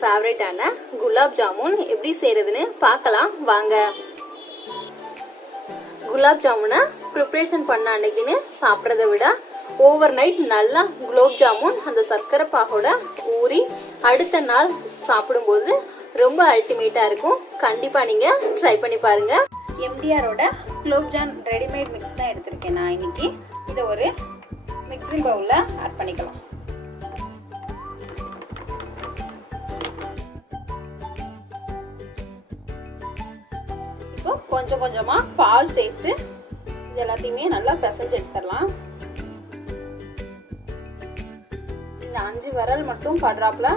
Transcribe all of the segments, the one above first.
ஃபேவரட்டான குலாப் ஜாமுன் எப்படி செய்யறதுன்னு பார்க்கலாம் வாங்க. குலாப் ஜாமுனை ப்ரிப்ரேஷன் பண்ண அன்னைக்குன்னு சாப்பிட்றத விட ஓவர் நைட் நல்லா குலாப் ஜாமுன் அந்த சர்க்கரை பாகோட ஊறி அடுத்த நாள் சாப்பிடும்போது ரொம்ப அல்டிமேட்டா இருக்கும். கண்டிப்பா நீங்க ட்ரை பண்ணி பாருங்க. எம்டிஆரோட குலாப் ஜாம் ரெடிமேட் மிக்ஸ் தான் எடுத்திருக்கேன் நான் இன்னைக்கு. இதை ஒரு மிக்சிங் பவுல்ல ஆட் பண்ணிக்கலாம். இப்போ கொஞ்சம் கொஞ்சமா பால் சேர்த்து இது எல்லாத்தையுமே நல்லா பிசைஞ்சு எடுத்துடலாம். இந்த 5 விரல் மட்டும் படுறாப்புல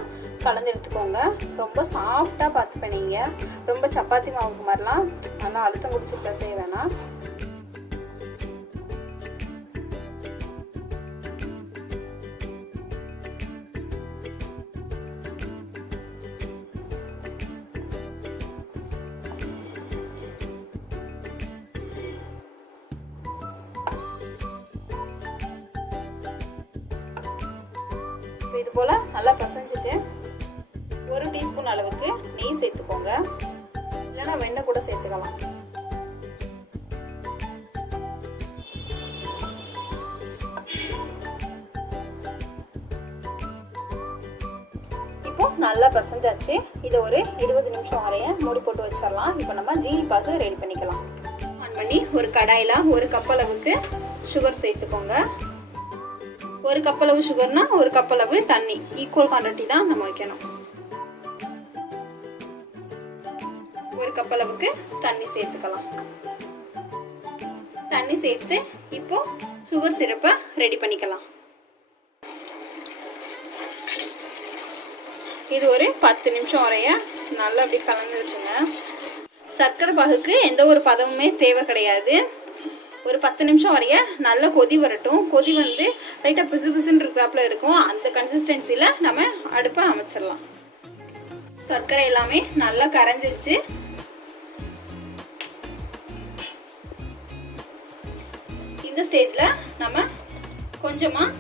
கலந்து எடுத்துக்கோங்க. ரொம்ப சாஃப்டா பார்த்து பண்ணீங்க. ரொம்ப சப்பாத்தி மாவுக்கு மாதிரிலாம் நல்லா அழுத்தம் குடிச்சு பிசைய வேணாம். இது போல நல்லா பிசைஞ்சிட்டு 1 டீஸ்பூன் அளவுக்கு நெய் சேர்த்துக்கோங்க. இல்லைன்னா வெண்ணெய் கூட சேர்த்துக்கலாம். இப்போ நல்லா பிசைஞ்சாச்சு. இதை ஒரு 20 நிமிஷம் வரைய மூடி போட்டு வச்சிடலாம். இப்போ நம்ம ஜீனி பாகு ரெடி பண்ணிக்கலாம். ஆன் பண்ணி ஒரு கடாயில 1 கப் அளவுக்கு சுகர் சேர்த்துக்கோங்க. 1 கப் அளவு சுகர்னா 1 கப் அளவு தண்ணி, ஈக்குவல் குவான்டிட்டி தான் நம்ம வைக்கணும். 1 கப் அளவுக்கு தண்ணி சேர்த்துக்கலாம். தண்ணி சேர்த்து இப்போ சுகர் சிரப்பை ரெடி பண்ணிக்கலாம். இது ஒரு 10 நிமிஷம் வரைய நல்லா அப்படி கலந்து வச்சுங்க. சர்க்கரை பாகுக்கு எந்த ஒரு பதமுமே தேவை கிடையாது. ஒரு 10 நிமிஷம் வரைய நல்லா கொதி வரட்டும். கொதி வந்து லைட்டாக பிசு பிசுன்னு இருக்கிறாப்புல இருக்கும். அந்த கன்சிஸ்டன்சியில் நம்ம அடுப்பை அமைச்சிடலாம். சர்க்கரை எல்லாமே நல்லா கரைஞ்சிருச்சு. இந்த ஸ்டேஜில் நம்ம கொஞ்சமாக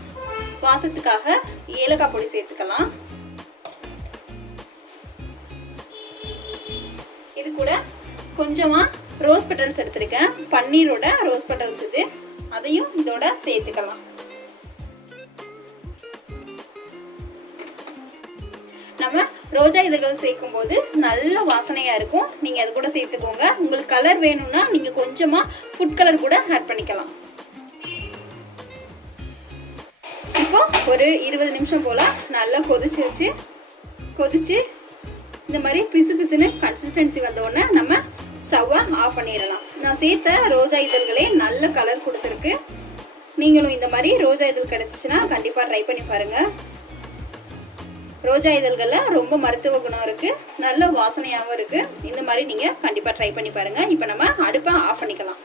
வாசத்துக்காக ஏலக்காய் பொடி சேர்த்துக்கலாம். இது கூட கொஞ்சமாக ரோஸ் பெட்டல்ஸ் எடுத்திருக்கேன். பன்னீரோட ரோஸ் பெட்டல்ஸ் இது. அதையும் இதோட சேர்த்துக்கலாம். நம்ம ரோஜா இதழ்கள் சேர்க்கும் போது நல்ல வாசனையா இருக்கும். நீங்க அது கூட சேர்த்துக்கோங்க. உங்களுக்கு கலர் வேணும்னா நீங்க கொஞ்சமா ஃபுட் கலர் கூட ஆட் பண்ணிக்கலாம். இப்போ ஒரு 20 நிமிஷம் போல நல்லா கொதிச்சு இந்த மாதிரி பிசு பிசுன்னு கன்சிஸ்டன்சி வந்த உடனே நம்ம ஸ்டவ்வை ஆஃப் பண்ணிடலாம். நான் சேர்த்த ரோஜா இதழ்களே நல்ல கலர் கொடுத்துருக்கு. நீங்களும் இந்த மாதிரி ரோஜா இதழ் கிடைச்சிச்சுன்னா கண்டிப்பாக ட்ரை பண்ணி பாருங்க. ரோஜா இதழ்களில் ரொம்ப மருத்துவ குணம் இருக்கு, நல்ல வாசனையாகவும் இருக்கு. இந்த மாதிரி நீங்க கண்டிப்பாக ட்ரை பண்ணி பாருங்க. இப்போ நம்ம அடுப்பை ஆஃப் பண்ணிக்கலாம்.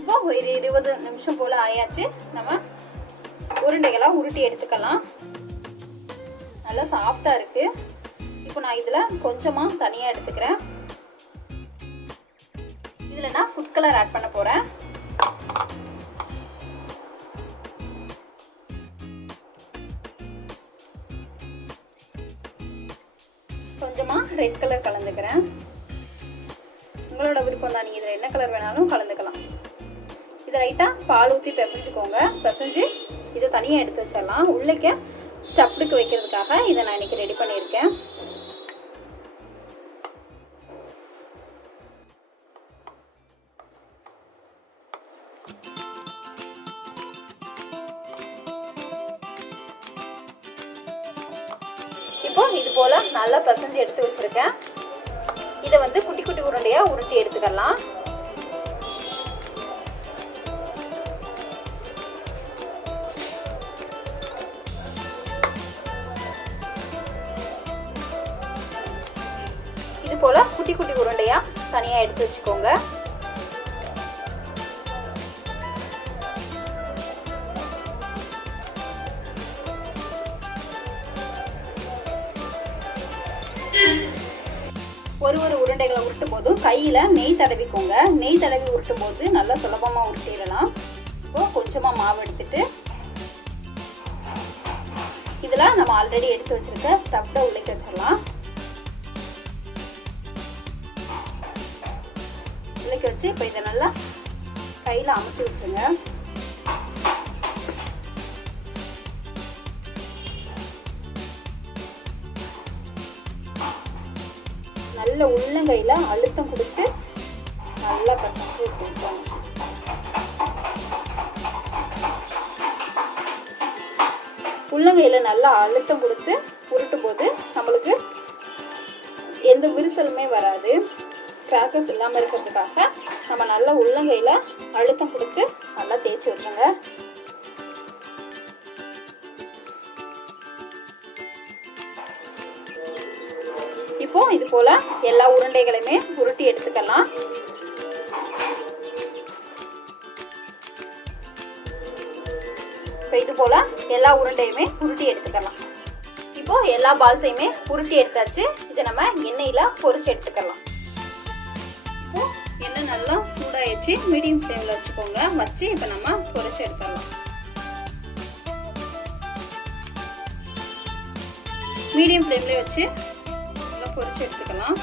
இப்போ ஒரு 20 நிமிஷம் போல ஆயாச்சு. நம்ம உருண்டைகளா உருட்டி எடுத்துக்கலாம். நல்லா சாஃப்டா இருக்கு. இப்போ நான் இதுல கொஞ்சமா தனியா எடுத்துக்கிறேன். இதுல நான் ஃபுட் கலர் ஆட் பண்ண போறேன். கொஞ்சமா ரெட் கலர் கலந்துக்கிறேன். உங்களோட விருப்பம் தான், நீங்க இதுல என்ன கலர் வேணாலும் கலந்துக்கலாம். இதை லைட்டா பால் ஊற்றி பிசைஞ்சுக்கோங்க. பிசைஞ்சு இதை தனியா எடுத்து வச்சிடலாம். உள்ளக்க ஸ்டஃப்டுக்கு வைக்கிறதுக்காக இதை நான் இன்னைக்கு ரெடி பண்ணியிருக்கேன். இப்போ இது போல நல்லா பிசைஞ்சு எடுத்து வச்சிருக்கேன். இதை வந்து குட்டி குட்டி உருண்டையா உருட்டி எடுத்துக்கலாம். இது போல குட்டி குட்டி உருண்டையா தனியா எடுத்து வச்சுக்கோங்க. ஒரு உருண்டைகளை உருட்டும் போதும் கையில நெய் தடவிக்கோங்க. நெய் தடவி உருட்டும் போது நல்லா சுலபமா உருட்டிடலாம். இப்போ கொஞ்சமா மாவு எடுத்துட்டு இதில் நம்ம ஆல்ரெடி எடுத்து வச்சிருக்க ஸ்டஃப்டை உள்ளே வச்சிடலாம். உள்ளே வச்சு இப்போ இதை நல்லா கையில் அமுத்தி விட்டுருங்க. நல்ல உள்ளங்கையில் அழுத்தம் கொடுத்து நல்லா பசஞ்சு விட்டுருக்கோம். உள்ளங்கையில் நல்லா அழுத்தம் கொடுத்து உருட்டும் போது நம்மளுக்கு எந்த விரிசலுமே வராது. கிராக்கர்ஸ் இல்லாமல் இருக்கிறதுக்காக நம்ம நல்லா உள்ளங்கையில் அழுத்தம் கொடுத்து நல்லா தேய்ச்சி விட்டுருங்க. இப்போ இது போல எல்லா உருண்டைகளையுமே உருட்டி எடுத்துக்கலாம். இப்போ இது போல எல்லா உருண்டையுமே உருட்டி எடுத்துக்கலாம். இப்போ எல்லா பால்ஸையுமே உருட்டி எடுத்தாச்சு. இதை நம்ம எண்ணெயில பொரிச்சு எடுத்துக்கலாம். இப்போ எண்ணெய் நல்லா சூடாயிடுச்சு. மீடியம் ஃப்ளேம்ல வச்சுக்கோங்க. வச்சு இப்போ நம்ம பொரிச்சு எடுத்துக்கலாம். மீடியம் ஃப்ளேம்ல வச்சு பொரிச்சு எடுத்துக்கலாம்.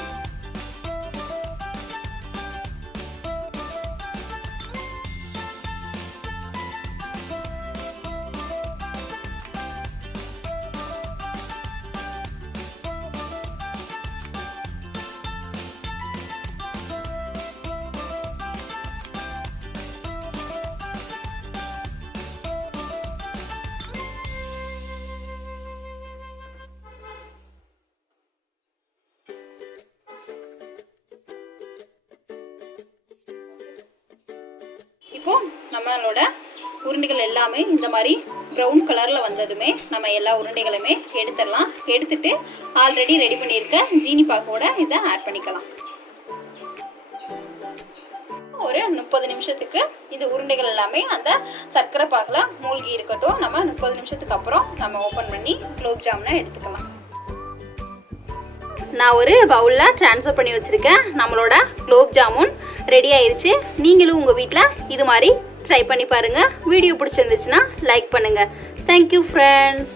இப்போ நம்மளோட உருண்டைகள் எல்லாமே இந்த மாதிரி ப்ரௌன் கலரில் வந்ததுமே நம்ம எல்லா உருண்டைகளுமே எடுத்துடலாம். எடுத்துட்டு ஆல்ரெடி ரெடி பண்ணியிருக்க ஜீனி பாக்கோட இதை ஆட் பண்ணிக்கலாம். ஒரு 30 நிமிஷத்துக்கு இந்த உருண்டைகள் எல்லாமே அந்த சர்க்கரை பாகில் மூழ்கி இருக்கட்டும். நம்ம 30 நிமிஷத்துக்கு அப்புறம் நம்ம ஓப்பன் பண்ணி குலோப் ஜாமுனை எடுத்துக்கலாம். நான் ஒரு பவுலில் ட்ரான்ஸ்ஃபர் பண்ணி வச்சுருக்கேன். நம்மளோட குலோப் ஜாமுன் ரெடி ஆயிடுச்சு. நீங்களும் உங்கள் வீட்டில் இது மாதிரி ட்ரை பண்ணி பாருங்கள். வீடியோ பிடிச்சிருந்துச்சுன்னா லைக் பண்ணுங்கள். Thank you friends.